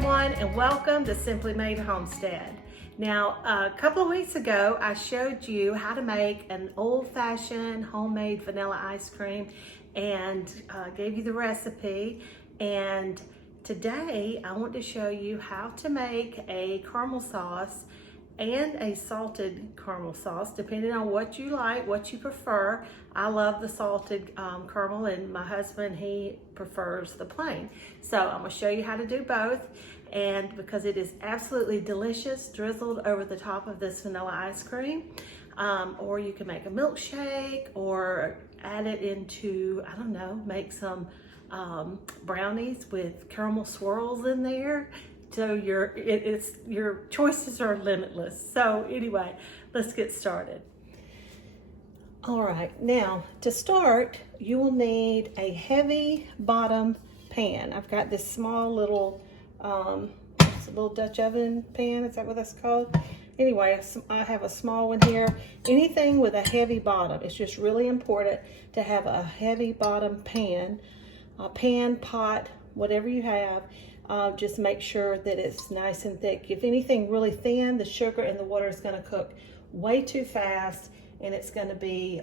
everyone, and welcome to Simply Made Homestead. Now, a couple of weeks ago, I showed you how to make an old-fashioned homemade vanilla ice cream and gave you the recipe. And today, I want to show you how to make a caramel sauce and a salted caramel sauce, depending on what you like, what you prefer. I love the salted caramel, and my husband, he prefers the plain. So I'm gonna show you how to do both, and because it is absolutely delicious, drizzled over the top of this vanilla ice cream. Or you can make a milkshake or add it into, I don't know, make some brownies with caramel swirls in there. So your choices are limitless. So anyway, let's get started. All right, now to start, you will need a heavy bottom pan. I've got this small little, it's a little Dutch oven pan, is that what that's called? Anyway, I have a small one here. Anything with a heavy bottom, it's just really important to have a heavy bottom pan, pot, whatever you have. Just make sure that it's nice and thick. If anything really thin, the sugar and the water is going to cook way too fast, and it's going to be,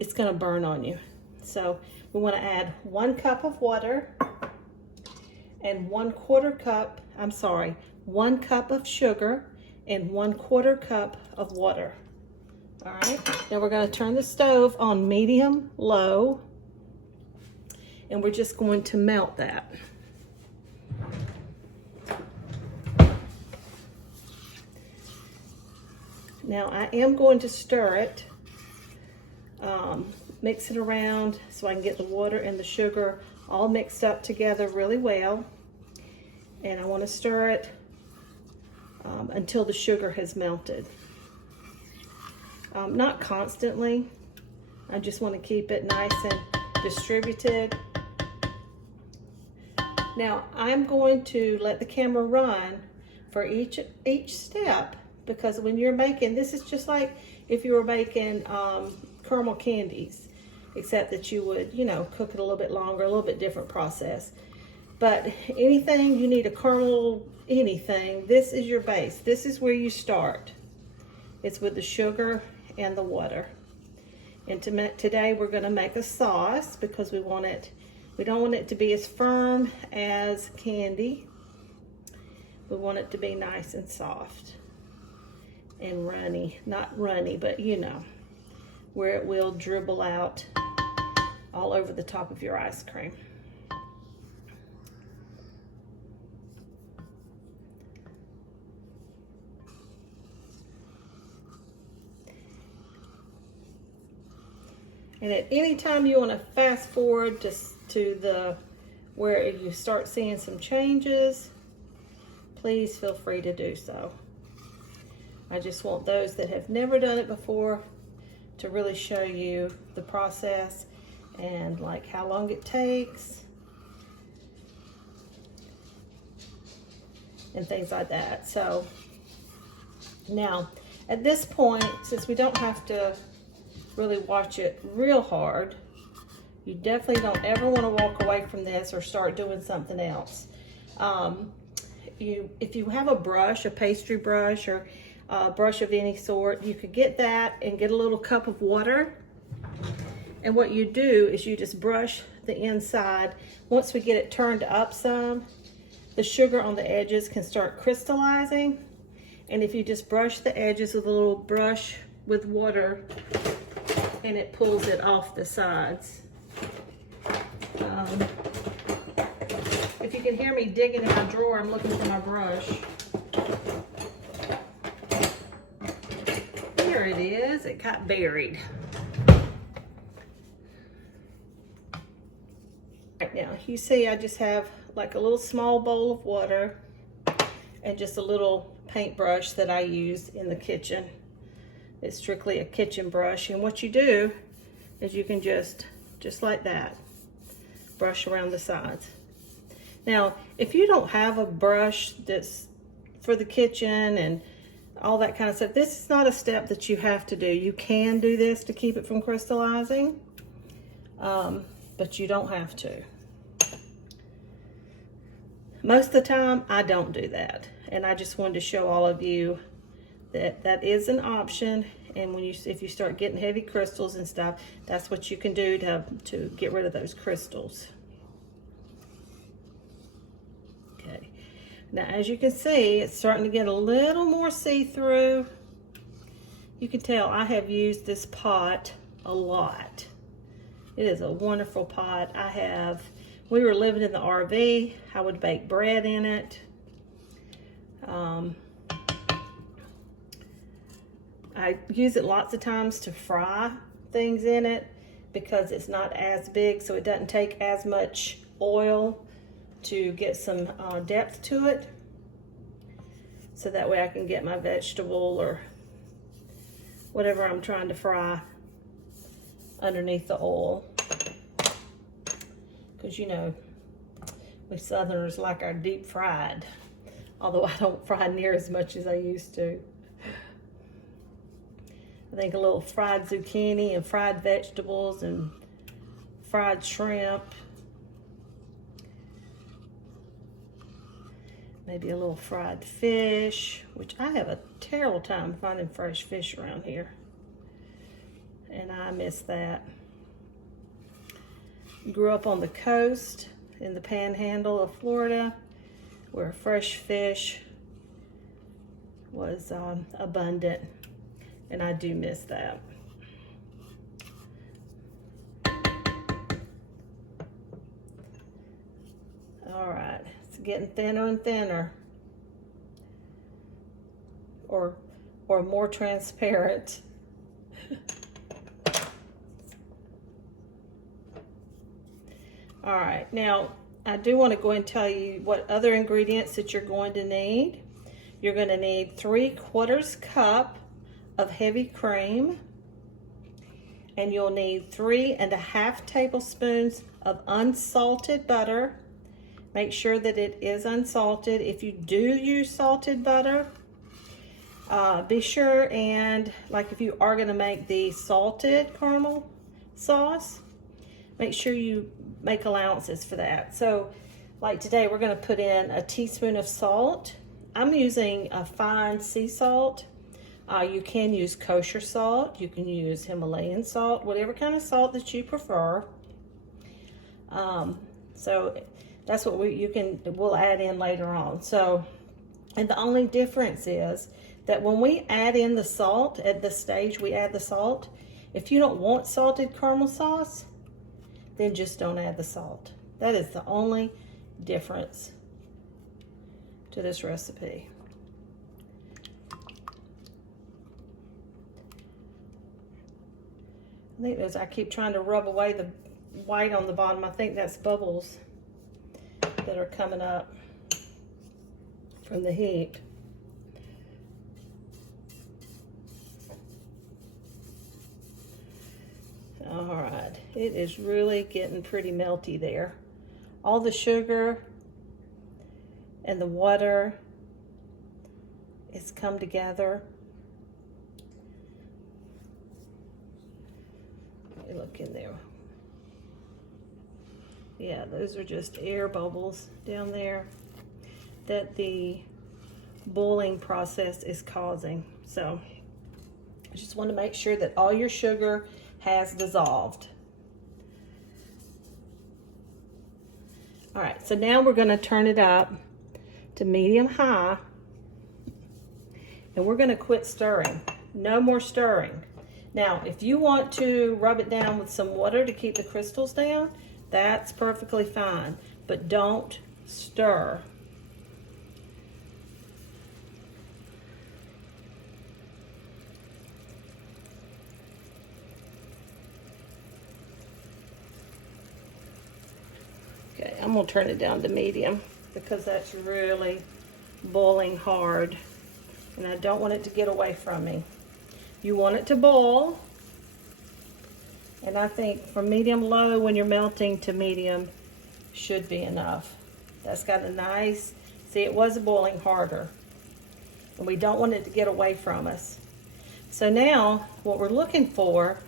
it's going to burn on you. So we want to add 1 cup of water and 1/4 cup, 1 cup of sugar and 1/4 cup of water. All right, now we're going to turn the stove on medium low, and we're just going to melt that. Now I am going to stir it, mix it around so I can get the water and the sugar all mixed up together really well. And I want to stir it until the sugar has melted. Not constantly, I just want to keep it nice and distributed. Now I'm going to let the camera run for each step, because when you're making, this is just like if you were making caramel candies, except that you would, you know, cook it a little bit longer, a little bit different process. But anything, you need a caramel, anything, this is your base. This is where you start. It's with the sugar and the water. And today we're gonna make a sauce because we don't want it to be as firm as candy. We want it to be nice and soft and runny, not runny, but you know, where it will dribble out all over the top of your ice cream. And at any time you want to fast forward to the where you start seeing some changes, please feel free to do so. I just want those that have never done it before to really show you the process and like how long it takes and things like that. So now at this point, since we don't have to really watch it real hard, you definitely don't ever want to walk away from this or start doing something else. If you have a brush, a pastry brush, or a brush of any sort, you could get that and get a little cup of water. And what you do is you just brush the inside. Once we get it turned up some, the sugar on the edges can start crystallizing. And if you just brush the edges with a little brush with water, and it pulls it off the sides. If you can hear me digging in my drawer, I'm looking for my brush. There it is, it got buried. Right now, you see I just have like a little small bowl of water and just a little paintbrush that I use in the kitchen. It's strictly a kitchen brush, and what you do is you can just like that, brush around the sides. Now, if you don't have a brush that's for the kitchen and all that kind of stuff, this is not a step that you have to do. You can do this to keep it from crystallizing, but you don't have to. Most of the time, I don't do that. And I just wanted to show all of you that that is an option. And if you start getting heavy crystals and stuff, that's what you can do to get rid of those crystals. Okay. Now, as you can see, it's starting to get a little more see-through. You can tell I have used this pot a lot. It is a wonderful pot. We were living in the RV. I would bake bread in it. I use it lots of times to fry things in it because it's not as big, so it doesn't take as much oil to get some depth to it. So that way I can get my vegetable or whatever I'm trying to fry underneath the oil. Because you know, we Southerners like our deep fried, although I don't fry near as much as I used to. I think a little fried zucchini and fried vegetables and fried shrimp. Maybe a little fried fish, which I have a terrible time finding fresh fish around here. And I miss that. Grew up on the coast in the panhandle of Florida where fresh fish was abundant, and I do miss that. All right, it's getting thinner and thinner, or more transparent. All right, now I do want to go and tell you what other ingredients that you're going to need. You're going to need 3/4 cup of heavy cream, and you'll need 3½ tablespoons of unsalted butter. Make sure that it is unsalted. If you do use salted butter, be sure and, like, if you are going to make the salted caramel sauce, make sure you make allowances for that. So like today, we're going to put in a teaspoon of salt. I'm using a fine sea salt. You can use kosher salt. You can use Himalayan salt, whatever kind of salt that you prefer. So that's what we'll add in later on. So, and the only difference is that when we add in the salt, at this stage we add the salt. If you don't want salted caramel sauce, then just don't add the salt. That is the only difference to this recipe. I think I keep trying to rub away the white on the bottom. I think that's bubbles that are coming up from the heat. All right, it is really getting pretty melty there. All the sugar and the water is come together. Let me look in there. Yeah, those are just air bubbles down there that the boiling process is causing. So I just want to make sure that all your sugar has dissolved. All right, so now we're going to turn it up to medium high, and we're going to quit stirring. No more stirring. Now, if you want to rub it down with some water to keep the crystals down, that's perfectly fine, but don't stir. Okay, I'm gonna turn it down to medium because that's really boiling hard, and I don't want it to get away from me. You want it to boil, and I think from medium low when you're melting to medium should be enough. That's got a nice, see, it was boiling harder, and we don't want it to get away from us. So now what we're looking for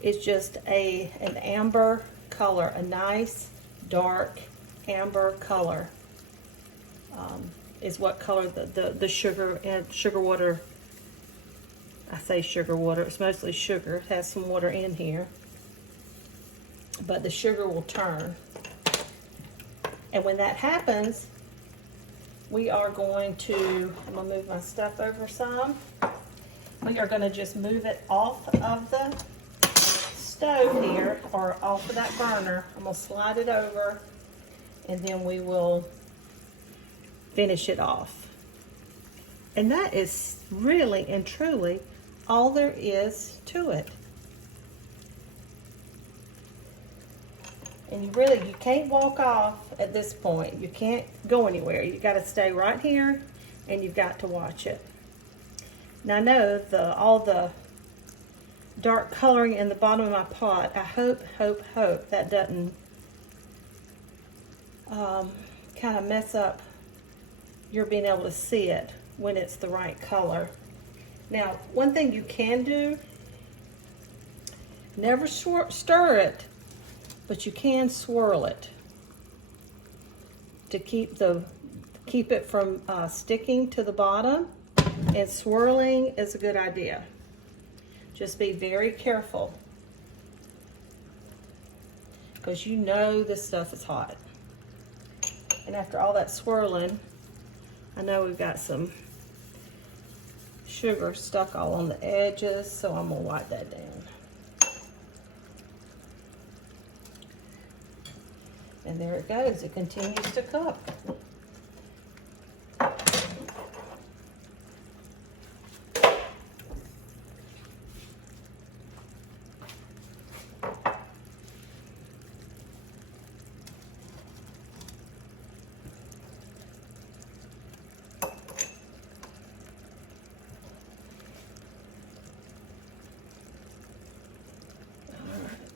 is just an amber color, a nice dark amber color. is what color the sugar and sugar water. I say sugar water, it's mostly sugar. It has some water in here, but the sugar will turn. And when that happens, we are going to, I'm gonna move my stuff over some. We are gonna just move it off of the stove here, or off of that burner. I'm gonna slide it over, and then we will finish it off. And that is really and truly all there is to it. And you can't walk off at this point. You can't go anywhere. You got to stay right here, and you've got to watch it. Now I know all the dark coloring in the bottom of my pot, I hope that doesn't kind of mess up your being able to see it when it's the right color. Now, one thing you can do, never stir it, but you can swirl it to keep it from sticking to the bottom. And swirling is a good idea. Just be very careful, because you know this stuff is hot. And after all that swirling, I know we've got some sugar stuck all on the edges, so I'm gonna wipe that down. And there it goes, it continues to cook.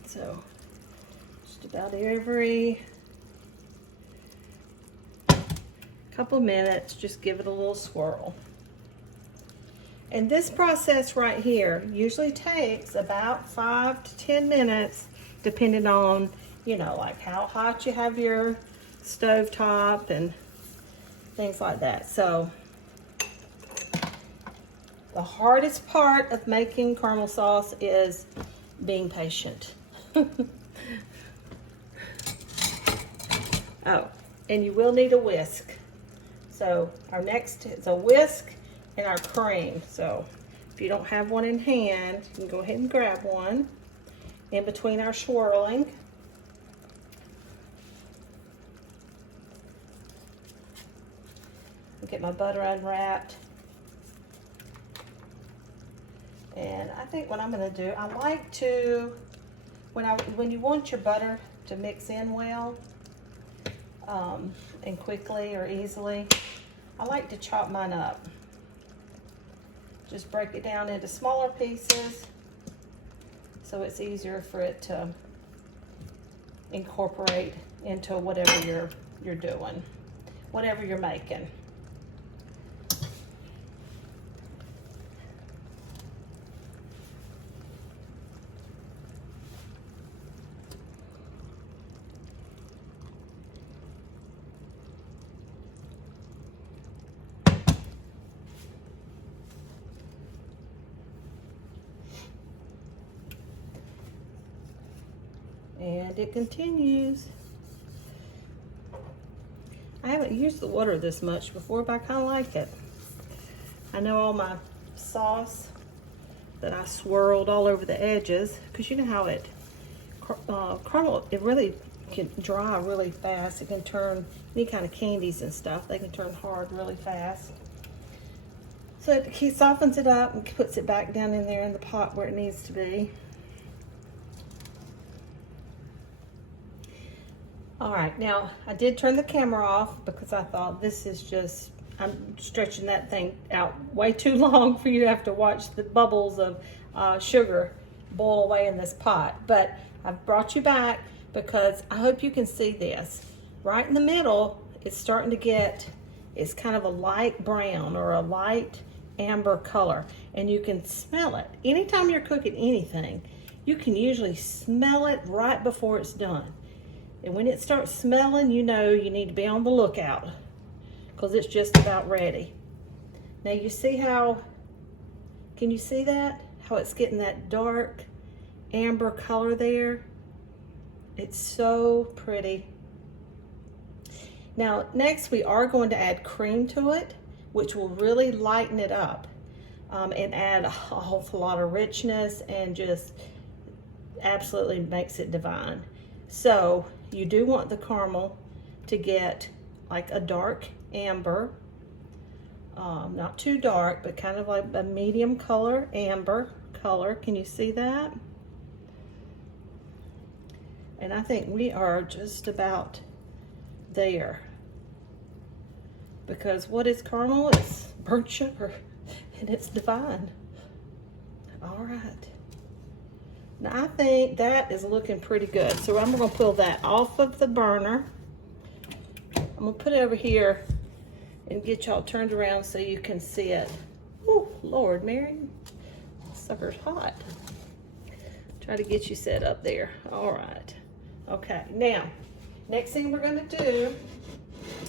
So just about every couple of minutes, just give it a little swirl. And this process right here usually takes about 5 to 10 minutes, depending on, you know, like how hot you have your stove top and things like that. So the hardest part of making caramel sauce is being patient. Oh, and you will need a whisk. So our next is a whisk and our cream. So if you don't have one in hand, you can go ahead and grab one in between our swirling. I'll get my butter unwrapped. And I think what I'm going to do, I like to, when you want your butter to mix in well and quickly or easily, I like to chop mine up. Just break it down into smaller pieces so it's easier for it to incorporate into whatever you're doing, whatever you're making. And it continues. I haven't used the water this much before, but I kind of like it. I know all my sauce that I swirled all over the edges, because you know how caramel, it really can dry really fast. It can turn, any kind of candies and stuff, they can turn hard really fast. So he softens it up and puts it back down in there in the pot where it needs to be. All right, now I did turn the camera off because I thought this is just, I'm stretching that thing out way too long for you to have to watch the bubbles of sugar boil away in this pot. But I've brought you back because I hope you can see this. Right in the middle, it's starting to get, it's kind of a light brown or a light amber color, and you can smell it. Anytime you're cooking anything, you can usually smell it right before it's done. And when it starts smelling, you know you need to be on the lookout, because it's just about ready. Now you see how, can you see that? How it's getting that dark amber color there? It's so pretty. Now next we are going to add cream to it, which will really lighten it up and add a whole lot of richness and just absolutely makes it divine. So you do want the caramel to get like a dark amber, not too dark, but kind of like a medium color, amber color. Can you see that? And I think we are just about there. Because what is caramel? It's burnt sugar, and it's divine. All right. Now I think that is looking pretty good. So I'm gonna pull that off of the burner. I'm gonna put it over here and get y'all turned around so you can see it. Oh, Lord, Mary, this sucker's hot. Try to get you set up there. All right. Okay, now, next thing we're gonna do,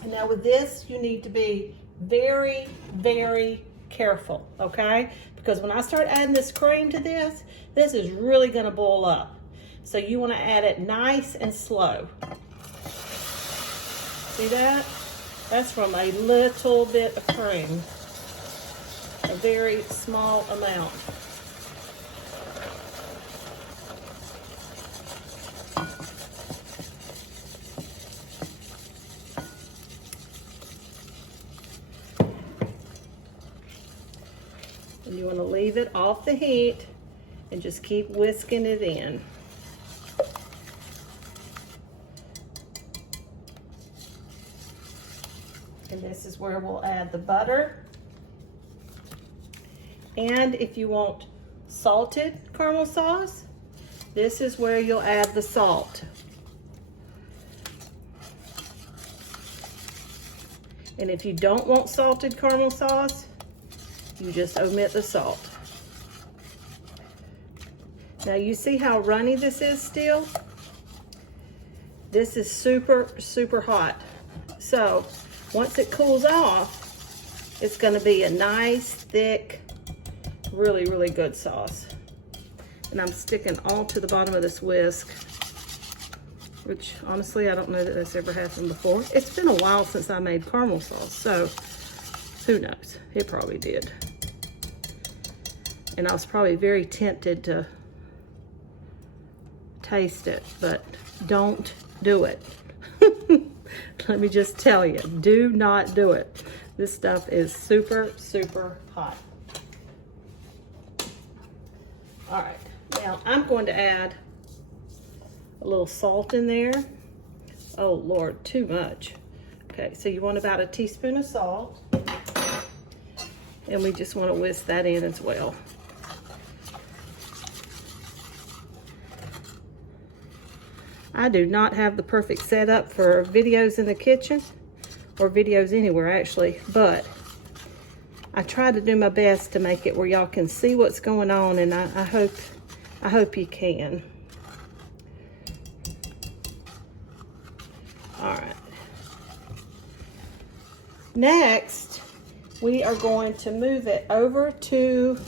now with this, you need to be very, very careful, okay? Because when I start adding this cream to this, this is really gonna boil up. So you wanna add it nice and slow. See that? That's from a little bit of cream, a very small amount. And you want to leave it off the heat and just keep whisking it in. And this is where we'll add the butter. And if you want salted caramel sauce, this is where you'll add the salt. And if you don't want salted caramel sauce, you just omit the salt. Now you see how runny this is still? This is super, super hot. So once it cools off, it's gonna be a nice, thick, really, really good sauce. And I'm sticking all to the bottom of this whisk, which honestly, I don't know that that's ever happened before. It's been a while since I made caramel sauce, so who knows? It probably did. And I was probably very tempted to taste it, but don't do it. Let me just tell you, do not do it. This stuff is super, super hot. All right, now I'm going to add a little salt in there. Oh Lord, too much. Okay, so you want about a teaspoon of salt. And we just want to whisk that in as well. I do not have the perfect setup for videos in the kitchen, or videos anywhere actually, but I try to do my best to make it where y'all can see what's going on, and I hope you can. All right. Next, we are going to move it over to,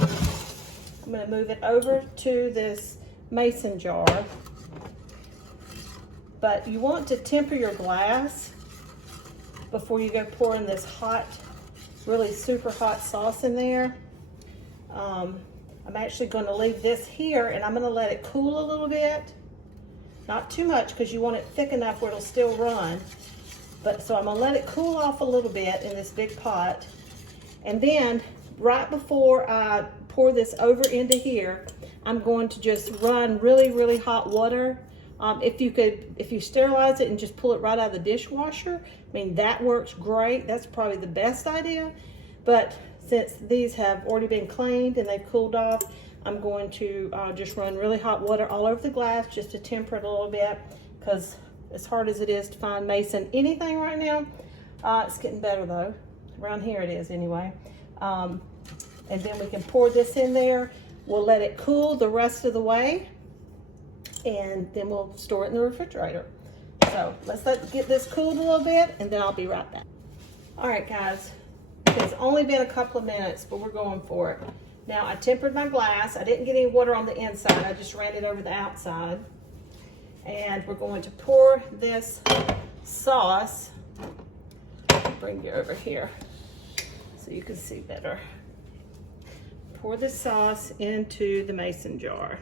I'm going to move it over to this mason jar. But you want to temper your glass before you go pouring this hot, really super hot sauce in there. I'm actually going to leave this here, and I'm going to let it cool a little bit. Not too much, because you want it thick enough where it'll still run. But so I'm going to let it cool off a little bit in this big pot. And then right before I pour this over into here, I'm going to just run really, really hot water. If you sterilize it and just pull it right out of the dishwasher, I mean, that works great. That's probably the best idea. But since these have already been cleaned and they've cooled off, I'm going to just run really hot water all over the glass just to temper it a little bit, because as hard as it is to find mason anything right now, it's getting better though. Around here it is anyway. And then we can pour this in there. We'll let it cool the rest of the way, and then we'll store it in the refrigerator. So let's get this cooled a little bit, and then I'll be right back. All right, guys, it's only been a couple of minutes, but we're going for it. Now, I tempered my glass. I didn't get any water on the inside. I just ran it over the outside. And we're going to pour this sauce. Bring you over here so you can see better. Pour the sauce into the mason jar.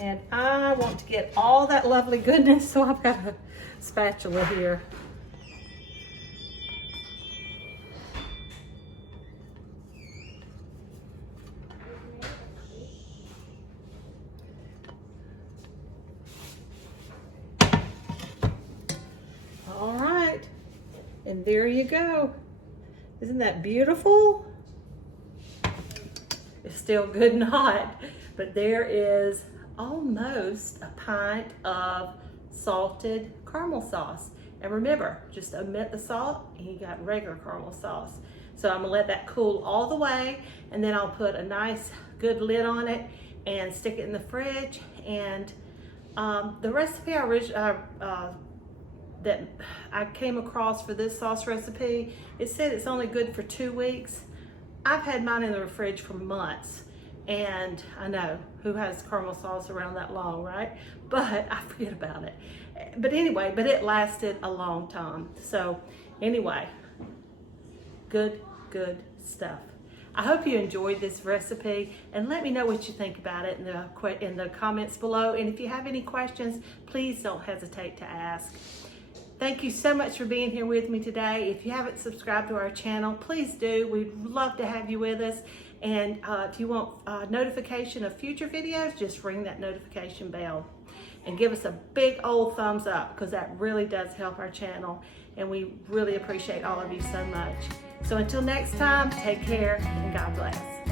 And I want to get all that lovely goodness, so I've got a spatula here. All right, and there you go. Isn't that beautiful? It's still good and hot, but there is almost a pint of salted caramel sauce. And remember, just omit the salt and you got regular caramel sauce. So I'm gonna let that cool all the way, and then I'll put a nice good lid on it and stick it in the fridge. And the recipe that I came across for this sauce recipe, it said it's only good for 2 weeks. I've had mine in the fridge for months. And I know, who has caramel sauce around that long, right? But I forget about it. But anyway, but it lasted a long time. So anyway, good stuff. I hope you enjoyed this recipe, and let me know what you think about it in the comments below. And if you have any questions, please don't hesitate to ask. Thank you so much for being here with me today. If you haven't subscribed to our channel, please do. We'd love to have you with us. And if you want notification of future videos, just ring that notification bell and give us a big old thumbs up, because that really does help our channel, and we really appreciate all of you so much. So until next time, take care and God bless.